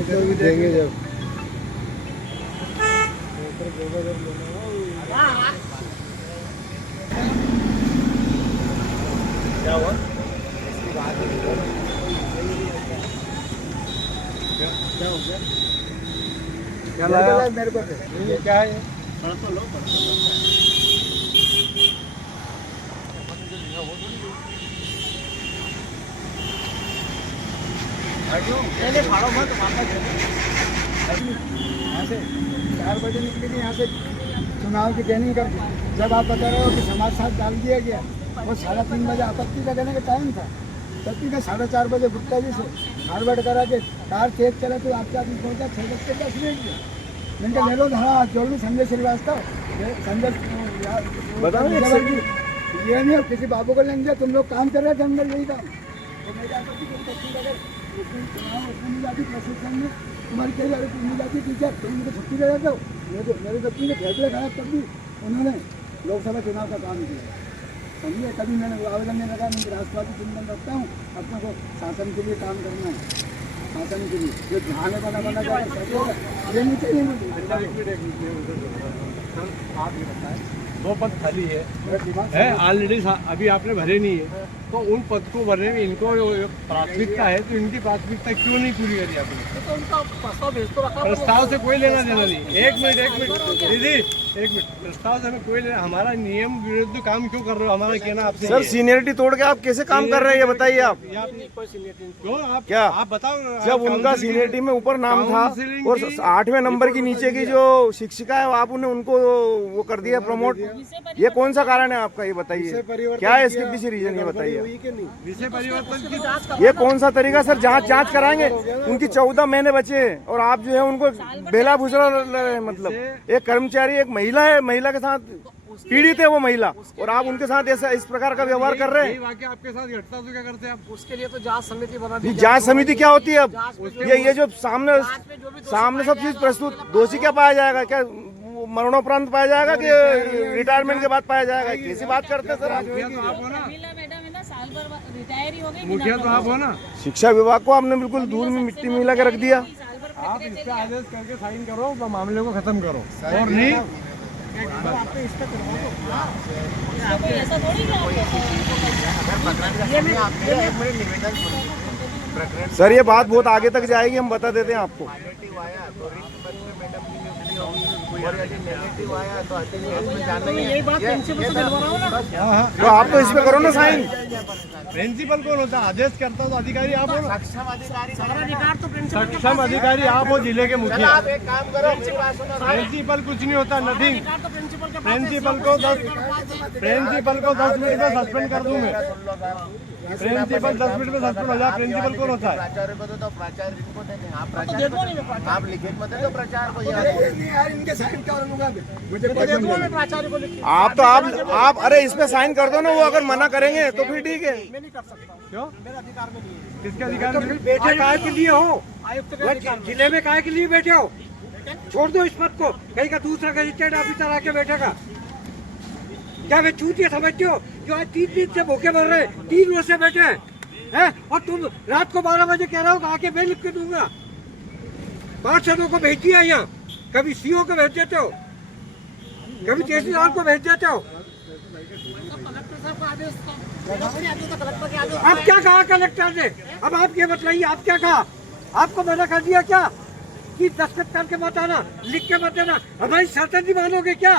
इधर भी देंगे जब क्या हुआ? क्या हो गया? क्या लाया मेरे को? ये क्या है? तो लो फाड़ो मत यहाँ से 4 बजे निकलेगी यहाँ से चुनाव की ट्रेनिंग करके। जब आप बता रहे हो कि समाज साथ डाल दिया गया, वो 3:30 बजे आपत्ति लगाने का टाइम था, तभी का 4:30 बजे गुप्ता जी से हारवर्ड करा के कार तेज चले तो आपके आदमी पहुँचा 6:10 मैंने ले लो। हाँ जोड़ लो संजय श्रीवास्तव, संजय बताओ ये नहीं हो किसी बाबू को लेंगे, तुम लोग काम कर रहे थे अंदर यही काम। तो मेरी आपत्ति मिल जाती प्रशिक्षण में, तुम्हारी कई बार मिल जाती टीचर, तुम मुझे छुट्टी दे देते हो। मेरे बच्ची के फैसले खराब तब भी उन्होंने लोकसभा चुनाव का काम किया, समझिए। कभी मैंने आवेदन नहीं लगा, मैं राष्ट्रवादी चिंतन रखता हूँ, अपने को शासन के लिए काम करना है, शासन के लिए। जो ध्यान बना ये नहीं चाहिए मुझे। आप ये बताएं 2 पद खाली है ऑलरेडी, अभी आपने भरे नहीं है, तो उन पद को भरने में इनको प्राथमिकता है, तो इनकी प्राथमिकता क्यों नहीं पूरी करी आपने? तो उनका प्रस्ताव से कोई लेना देना नहीं। एक मिनट दीदी, एक मिनट, प्रस्ताव से हमें कोई लेना, हमारा नियम विरुद्ध काम क्यों कर रहे हो? हमारा कहना आपसे सर सीनियरिटी तोड़ के आप कैसे काम कर रहे हैं ये बताइए आप। क्यों आप क्या आप बताओ? जब उनका सीनियरिटी में ऊपर नाम था और 8वें नंबर की नीचे की जो शिक्षिका है आपने उनको वो कर दिया प्रमोट, ये कौन सा कारण है आपका? ये बताइए क्या है इसके पीछे रीजन, ये बताइए। विषय परिवर्तन ये कौन सा तरीका सर? जांच कराएंगे, उनकी 14 महीने बचे और आप जो है उनको बेला भुसरा, मतलब एक कर्मचारी एक महिला है, महिला के साथ पीड़ित है वो महिला, और आप उनके साथ ऐसा इस प्रकार का व्यवहार कर रहे हैं। वाकई आपके साथ घटता तो क्या करते आप? उसके लिए तो जांच समिति बना दी। जांच समिति क्या होती है? अब ये जो सामने सब चीज प्रस्तुत, दोषी क्या पाया जाएगा? क्या मरणोपरांत पाया जाएगा कि रिटायरमेंट के बाद पाया जाएगा? कैसी बात करते हैं सर आप? मुखिया तो आप हो ना। शिक्षा विभाग को आपने बिल्कुल धूल में मिट्टी मिला के रख दिया। आप इस पे आदेश करके साइन करो, तो मामले को खत्म करो, और नहीं सर ये बात बहुत आगे तक जाएगी, हम बता देते हैं आपको। तो आप तो इस पे करो ना साइन। प्रिंसिपल कौन होता है? आदेश करता तो अधिकारी आप हो ना। सक्षम अधिकारी आप हो, जिले के मुखिया। प्रिंसिपल कुछ नहीं होता, नथिंग। प्रिंसिपल को 10 मिनट में सस्पेंड कर दूं मैं। प्रिंसिपल 10 मिनट में सस्पेंड हो जाए। प्रिंसिपल कौन होता है? प्राचार्य को तो प्राचार्य रिपोर्ट है, आप लिखित मत दो प्राचार्य को। इनके साइन कर लूंगा प्राचार्य को आप तो आप अरे इस पे साइन कर दो ना, वो अगर मना करेंगे तो फिर ठीक है। मैं नहीं कर सकता, क्यों? मेरे अधिकार में नहीं है। किसके अधिकार में? बैठे काहे के लिए हो? आयुक्त जिले में काहे के लिए बैठे हो? छोड़ दो इस पद को, कहीं का दूसरा गजिस्ट्रेट ऑफिसर आके बैठेगा। क्या वे चूतिया समझते हो जो आज 3 दिन से भूखे मर रहे, 3 रोज से बैठे हैं, और तुम रात को 12 बजे कह रहे हो आके मैं लिख के दूंगा। पार्षदों को भेज दिया यहाँ, कभी सीओ को भेज देते हो, कभी तहसीलदार को भेज देते हो। अब क्या कहा कलेक्टर ने? अब आप ये बताइए, आप क्या कहा? आपको मना कर दिया क्या कि दस्तखत करके मत आना, लिख के मत देना? हमारी शर्तें नहीं मानोगे क्या?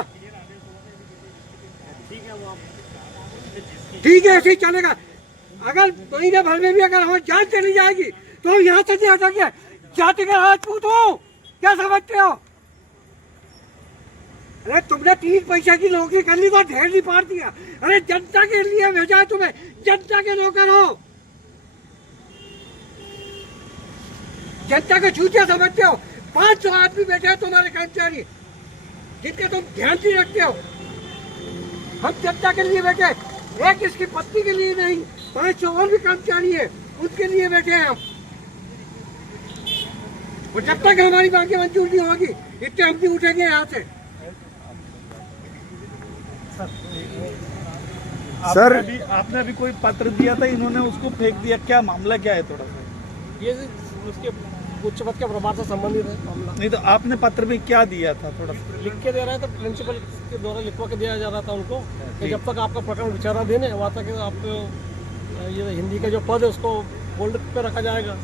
ठीक है, ऐसे ही चलेगा। अगर महीने भर में भी अगर हमारी जान चली जाएगी तो हम यहाँ से नहीं हटेंगे। जाति का राजपूत हो, क्या समझते हो? अरे तुमने 3 पैसे की नौकरी कर ली तो ढेर नहीं पार दिया। अरे जनता के लिए भेजा है तुम्हें, जनता के नौकर हो, जनता के चूतिया समझते हो। 500 आदमी बैठे हैं तुम्हारे कर्मचारी, जिनके तुम ध्यान नहीं रखते हो। हम जनता के लिए बैठे, एक इसकी पत्नी के लिए नहीं, 500 और भी कर्मचारी है, उनके लिए बैठे हैं हम। और जब तक हमारी मांगे मंजूर नहीं होगी, इतने हम नहीं उठेंगे यहाँ से। सर आपने अभी कोई पत्र दिया था, इन्होंने उसको फेंक दिया, क्या मामला क्या है? थोड़ा सा ये उसके उच्च पद के प्रभार से संबंधित है मामला। नहीं तो आपने पत्र में क्या दिया था, थोड़ा लिख के दे रहे हैं तो प्रिंसिपल के द्वारा लिखवा के दिया जा रहा था उनको कि जब तक आपका प्रकरण विचाराधीन है वहाँ तक आपको ये हिंदी का जो पद है उसको बोल्ड पे रखा जाएगा।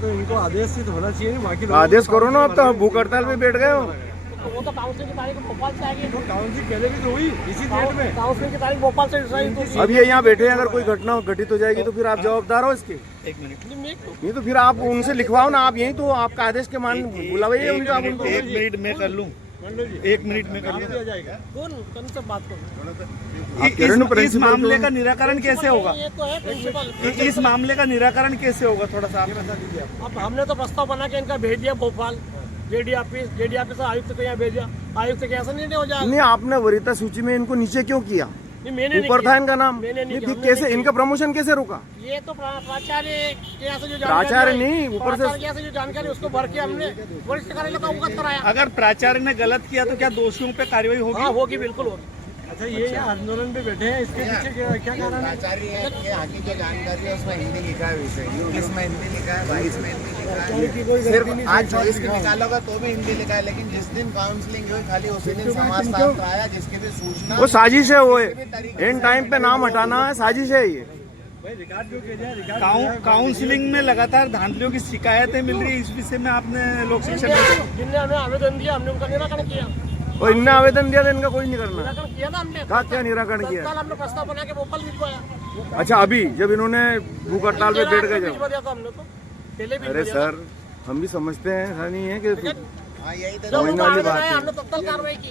तो इनको आदेश से होना चाहिए ना, बाकी आदेश करो ना, अब तो भूख हड़ताल पे बैठ गए हो। तो वो तो काउंसिलिंग की तारीख भोपाल से आएगी। काउंसिल पहले भी तो हुई इसी डेट में। काउंसिलिंग की तारीख भोपाल से डिसाइड होगी। अब ये यहाँ बैठे हैं, अगर कोई घटना घटित हो जाएगी तो फिर आप जवाबदार हो इसके। एक मिनट, नहीं तो फिर आप उनसे लिखवाओ ना, आप यहीं तो आपका आदेश के मान बुलाइए उनको, आप उनको। 1 मिनट में कर लूँ, 1 मिनट में कर लूँ। कौन से बात करो। इस मामले का निराकरण कैसे होगा? ये तो है प्रिंसिपल। इस मामले का निराकरण कैसे होगा, थोड़ा सा आप बता दीजिए। अब हमने तो प्रस्ताव बना के इनका भेज दिया भोपाल जेडी ऑफिस से आयुक्त को यहाँ भेजा। आयुक्त के ऐसा नहीं हो जाएगा। नहीं, आपने वरीयता सूची में इनको नीचे क्यों किया? नहीं, मैंने नहीं ऊपर किया। था इनका नाम। मैंने नहीं नहीं, किया। फिर कैसे इनका प्रमोशन कैसे रुका? ये तो प्राचार्य के यहाँ से जो प्राचार्य जानकारी नहीं, ऊपर से- प्राचार्य के यहाँ से जो जानकारी उसको भर के हमने वरिष्ठ कार्यालय का अवगत कराया। अगर प्राचार्य ने गलत किया तो क्या दोषियों पे कार्रवाई होगी? हाँ होगी, बिल्कुल होगी। अच्छा, ये यहाँ आंदोलन पे बैठे हैं, इसके पीछे क्या कारण है? प्राचार्य के यहाँ की जो जानकारी है उसमें हिंदी लिखा है, विषय 21 में हिंदी लिखा है, 22 में हिंदी लिखा है, सिर्फ आज 24 की निकालोगा तो भी हिंदी लिखा है, लेकिन जिस दिन काउंसलिंग हुई खाली उसी दिन समाज शास्त्र आया, जिसकी भी सूचना वो साजिश है, वो एंड टाइम पे नाम हटाना है, साजिश है ये। काउंसलिंग में लगातार धांधलियों की शिकायतें मिल रही है, इस विषय में आपने लोक शिक्षण जिनने हमें आवेदन दिया हमने उनका निराकरण किया। और इनने आवेदन दिया तो इनका कोई नहीं करना। निराकरण किया था हमने। क्या निराकरण किया? तत्काल हमने प्रस्ताव बना के भोपाल भिजवाया। अच्छा, अभी जब इन्होंने भूख हड़ताल पे बैठ गए जब? भिजवा दिया था हमने तो पहले भी। अरे सर, हम भी समझते हैं, ऐसा नहीं है कि हाँ यही तो जब उनका वाली आवेदन बात आया है। हमने तत्काल कार्रवाई की।